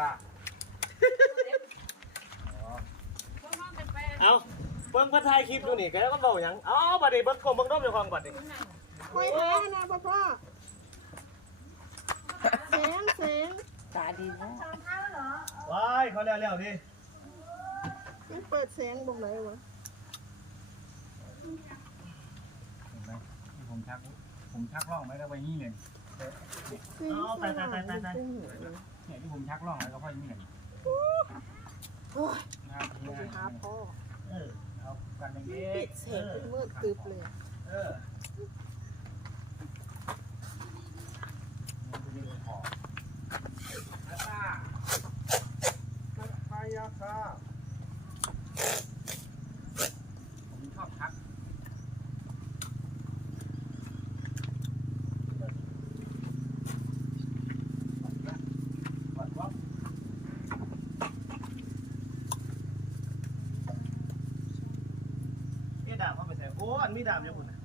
ตาอ๋อเอาเบิ่งเพิ่นถ่ายคลิปอยู่นี่แกก็เว้าหยังเอ้าบัดนี้เบิ่งกลมเบิ่งนมเจ้าของบัดนี้คอยหาให้นะพ่อพ่อแสงแสงตาดีนะว้ายเขาแล้วแล้วดิมันเปิดแสงบอกไหนวะเห็นไหมที่ผมชักผมชักล่องไว้ก็ไปนี่เลย เอาไปไปไปไปไปเนี่ยที่ผมชักล่องแล้วก็ค่อยนี่เลยโอ้ยนะครับไปหาพ่อเออเอากันอย่างนี้ปิดเสียงมืดตึบเลย เออ นี่คือขออาตาพายาคาผมชอบชัก วัดวัด เอ๊ะดาบเขาไปใส่โอ้อันมีดาบอยู่พุ่นน่ะ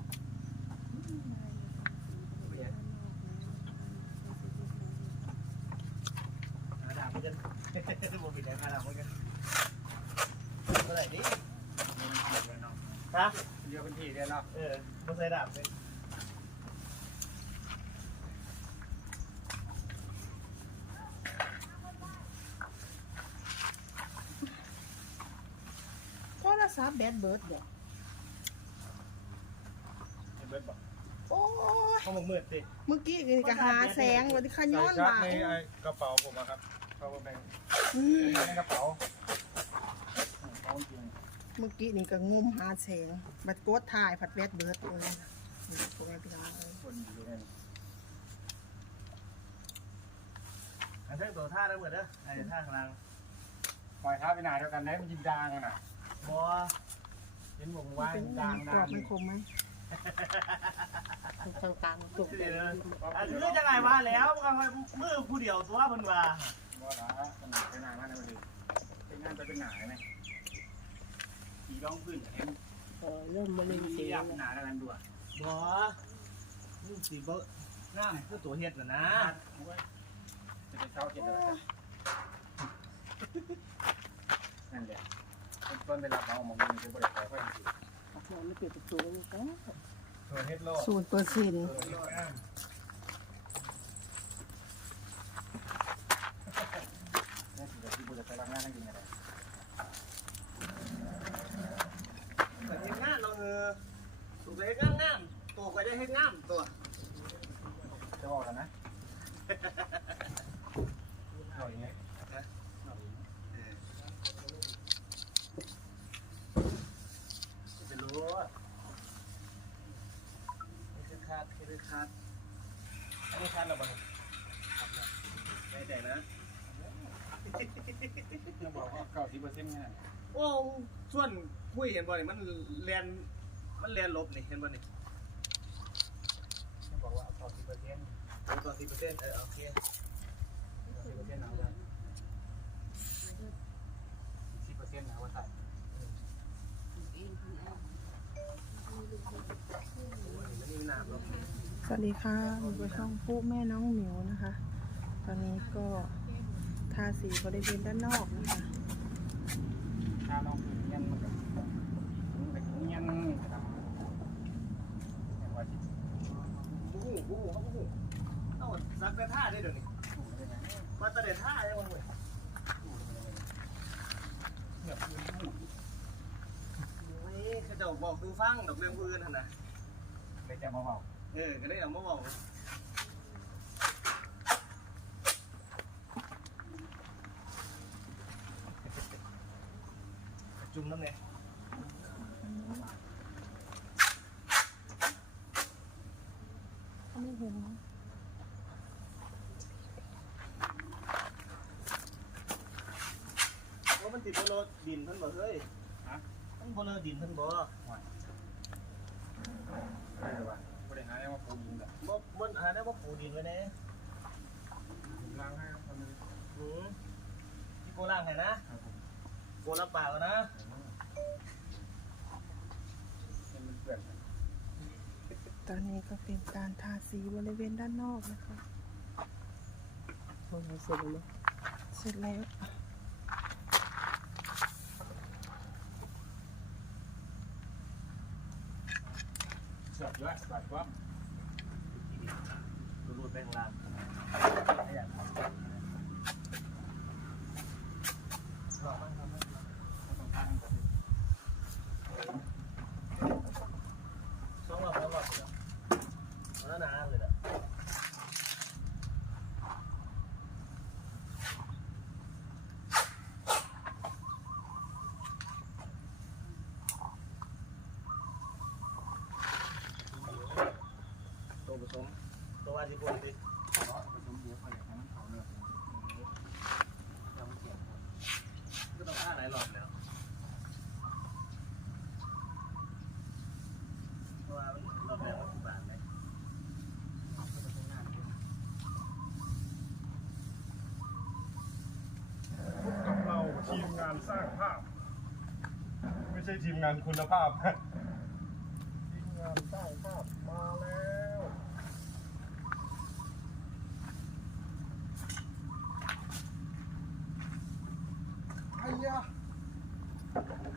เอาดาบมันจะบ่มีแรงเอาดาบมันจะเมื่อไหร่ดิเนาะฮะเยอะเป็นที่เลยเนาะ เออบ่ใส่ดาบเลยโทรศัพท์แบตเบิร์ดเดี๋ยว เห็นเบิดบอก โอ้ย เขาบอกมืดสิเมื่อกี้นี่ก็หาแสงวันที่ขย้อนชักบ่าในยไอ้กระเป๋าผมอะครับเขาก็แบ่งอืมในกระเป๋าเขาจริงเมื่อกี้นี่ก็งมหาแสงบัดกดถ่ายผัดแบตเบิร์ดเลยนี่พ่อแม่พี่น้องเอ้ยคนอยู่เลยอันเส้นตัวท่าได้เหมือนเด้อไอ้ท่าข้างล่างปล่อยท้าไปไหนเดียวกันไหนมันยิงดางกันน่ะบ่เห็นผมมันว่าเป็นดางกรดาองบมันคมไหมทางตามตุกคือเด้ออันนี้จะไงวะแล้วมือผู้เดียวตัวเพิ่นว่าว่าละมันไปนานมากนะวันนี้ไปงานไปเป็นหนาไหมขี่ร้องพื้นเห็นเออเริ่มมาเล่นมีเสียงหนาแล้วกันด้วยบ่นี่สิบ่งาคือตัวเฮ็ดน่ะนะจะไปเช้าเจ็ดเลยนั่นแหละต้นไปรับเอามองมันจะบริการค่อยดีเราไม่เปิดประตูเลยก็ตัวเฮ็ดโล ศูนย์เปอร์เซ็นต์นี่คือที่บุญจะไปรับงานให้กินอะไรแต่เฮ็ดงานเราเออตัวเฮ็ดงามๆตัวก็จะเฮ็ดงามตัวจะบอกกันนะหน่อยนี้จะรู้ว่านี่คือคาดคือคาดอันนี้คาดแล้วบ่เนี่ยได้แต่นะ จะบอกว่าเก้าสิบเปอร์เซ็นต์งาน โอ้ส่วนคุยเห็นบ่นี่มันเรียนมันเรียนลบนี่เห็นบ่นี่จะบอกว่าเก้าสิบเปอร์เซ็นต์โอ้ต่อสิบเปอร์เซ็นต์เออโอเคเอาสิบเปอร์เซ็นต์นะว่าสิบเปอร์เซ็นต์นะว่าใส่มันมีน้ำเนาะสวัสดีค่ะอยู่กับช่องปุ๊แม่น้องหมิวนะคะ ตอนนี้ก็ทาสีบริเวณด้านนอกนะคะ ลองเงี้ยมันก็มันก็เงี้ยนครับอย่างว่าสิบู๊บู๊เขาบู๊เอ้าซักแต่ท่าได้เดี๋ยวนี้ถูกได้ไหมมาแต่เด็ดท่าได้วันเว้ยเนี่ยคือถูกโอ้ยเขาเจ้าบอกดูฟังดอกเรื่องอื่นนะเลยจะมาบอกเออก็ได้เอามาบอก จุ่มน้ำเนี่ยเขาไม่เห็นนะว่ามันติดบนรถดินเพิ่นบ่เฮ้ยฮะมันบนรถดินเพิ่นบ่ใช่ป่ะบริหารมาปูยิงแบบบ่บ่หาได้บ่ปูดินไว้แน่ล้างให้คนนึงหือที่โกล่างให้นะครับผมโกรับปากแล้วนะตอนนี้ก็เป็นการทาสีบริเวณด้านนอกนะคะพอเสร็จแล้วสเสร็จแล้วเสือกเยอะแบบว่ารูดๆไปข้างลางขยันสองรอบสองรอบเลยแล้วนานเลยนะตัวผส มตัวว่าจิโกนดิเพราะผสมเยอะไปอย่างนั้นเขาเนี่ยยังไม่เกี่ยวก็ต้องฆ่าหลายหลอดแล้วเพราะว่ามันรอบแรกมันสิบบาทไหมกับเราทีมงานสร้างภาพ ไม่ใช่ทีมงานคุณภาพ ทีมงานสร้างภาพมาแล้วไอ้ยะ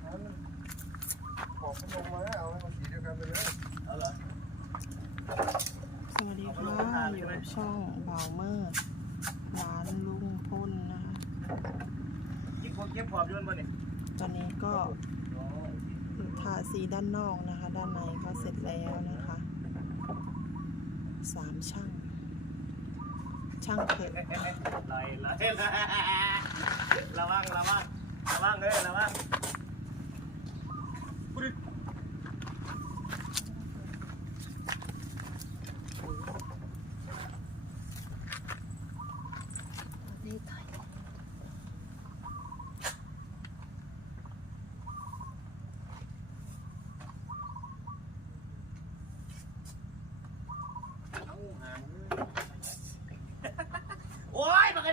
อันบ อกให้ลงมาเอาให้มันสีเดียวกันไปเลยเอาเหรอสวัสดีค่ะอยู่กับช่องบ่าวเมอร์ร้านลุงพลนะคะยิงพวกเก็บขอบยนต์ป่ะเนี่ยตอนนี้ก็ทาสีด้านนอกนะคะ ด้านในก็เสร็จแล้วนะคะสามช่าง ช่างเถิดไล่ไล่ระวังระวังระวังเลยระวัง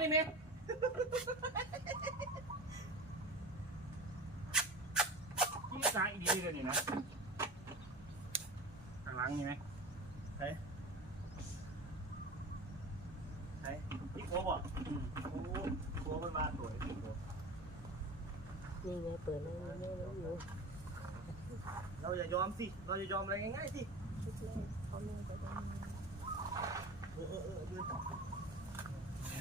อ้ยมากันนี่เมย์ที่ซ้ายอีกทีเลยนี่นะข้างหลังนี่ไหมเฮ้ยเฮ้ยพี่โค้บ่โอ้โค้มันมาสวยพี่โค้นี่ไงเปิดแล้วนี่ไงหนูเราอย่ายอมสิ เราอย่ายอมอะไรง่ายๆสิชุดแรกเขาแม่จะต้องเออเออเออยืนดู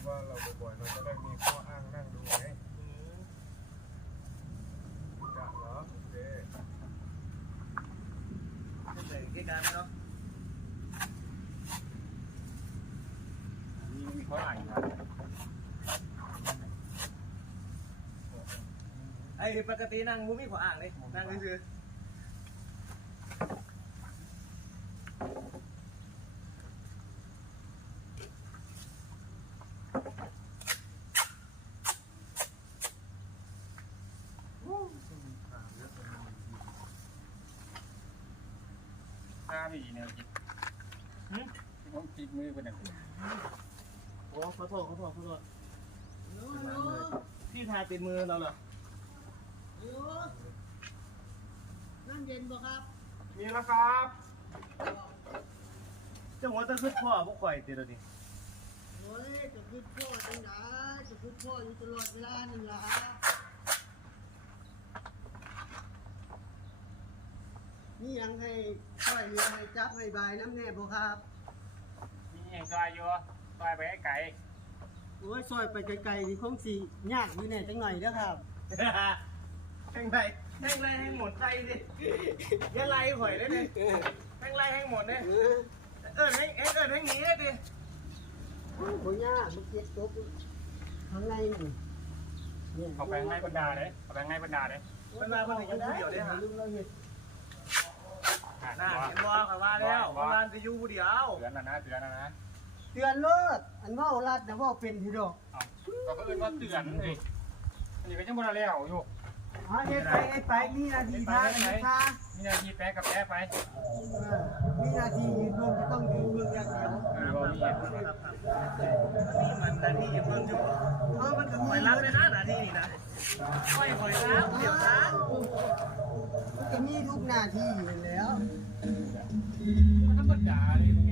ว่าเราบ่อยๆเราจะได้มีข้ออ้างนั่งดูไงอืมกะเหรอโอเคเป็นเลยที่การเนาะมีมีเขาอ่านอยู่นะไอ้ปกตินั่งมุ้มีขออ่างเลยนั่งซื่อ ข้าพี่เนี่ยจิตๆหืมผมจิกมือเป็นอะไรโอ้ขอโทษขอโทษขอโทษพี่ทายเป็นมือเราเหรอน้ำเย็นบ่ครับ มีแล้วครับเจ้าหัวตะขึ้นพ่อพวกข่อยตีตัวนี้โอ้ยจะพูดพ่อจังไดจะพูดพ่ออยู่ตลอดเวลานี่ล่ะ นี่ยังให้ช่วยเหลือให้จับให้บายน้ำแน่บ่ครับมีอย่างซอยอยู่ซอยไปให้ไก่ โอ้ยซอยไปไกลๆนี่คงสิยากอยู่แน่จังหน่อยเด้อครับแห้งไรแห้งไรแห้งหมดใจสิอย่าไล่ข่อยได้ดิแห้งไรแห้งหมดเนี่ยเออเออแห้งเอิญแห้งหนีได้ดิบ่ยากมันเก็บตกข้างในนี่นี่ยเขาไปให้บรรดาเลยเขาไปให้บรรดาเลยมันมาคนไหนอยู่ผู้เดียวได้ฮะลุงเราเฮ็ด น่าเห็นบ่เขาว่าแล้วมันมาจะอยู่ผู้เดียวเตือนแล้วนะเตือนแล้วนะเตือนเลิศอันเว้ารัดน่ะเว้าเป็นอยู่ดอกก็เพิ่งว่าเตือนเลยอันนี้ก็ยังบ่ได้แล้วอยู่หาเฮ็ดไปเฮ็ดไปมีหน้าที่ทางกันทางมีนาทีแป๊กับแป๊ไปเออมีหน้าที่ยืนเบิ่งก็ต้องยืนเบิ่งอย่างเดียวเออบ่มีเหตุครับครับนี่มันนาทียังเพิ่งอยู่เออมันก็ข่มีอยรับได้นะนาทีนี่นะข่อยข่อยรับเดี๋ยวนะ มีทุกหน้าที่อยู่แล้ว ธรรมดาเลย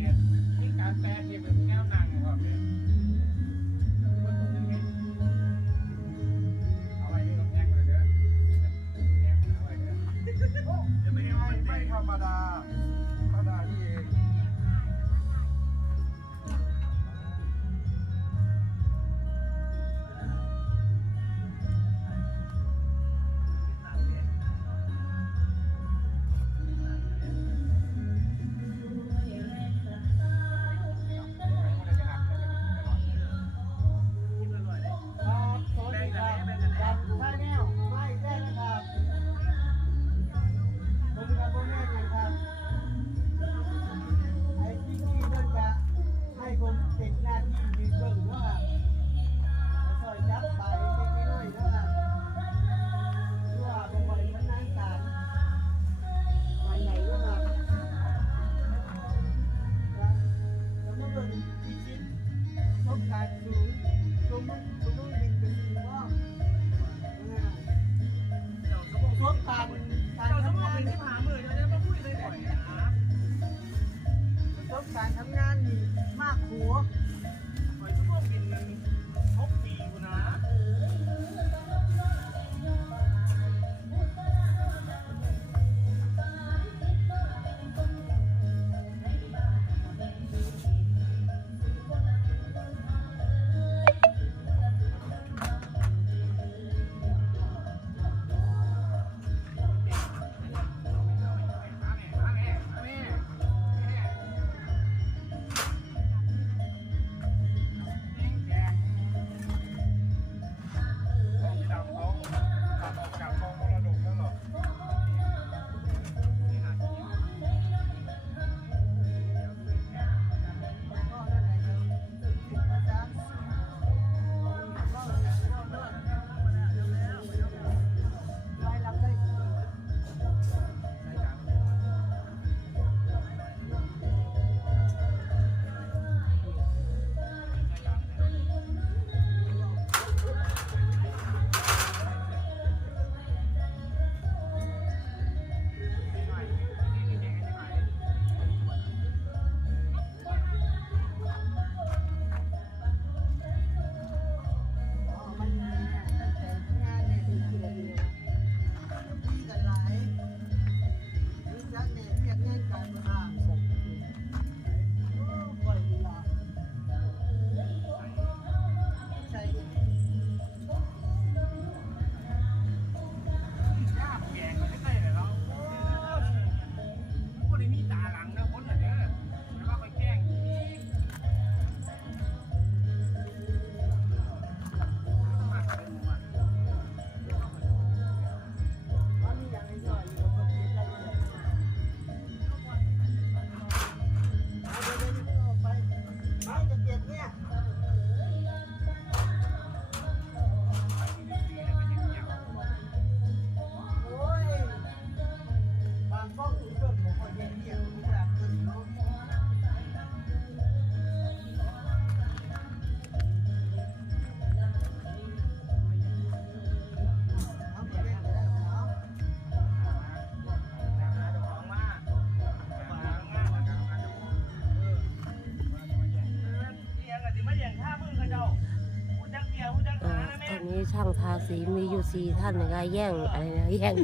ช่างทาสีมีอยู่สี่ท่านนะคะแย่งอะไรนะแย่ง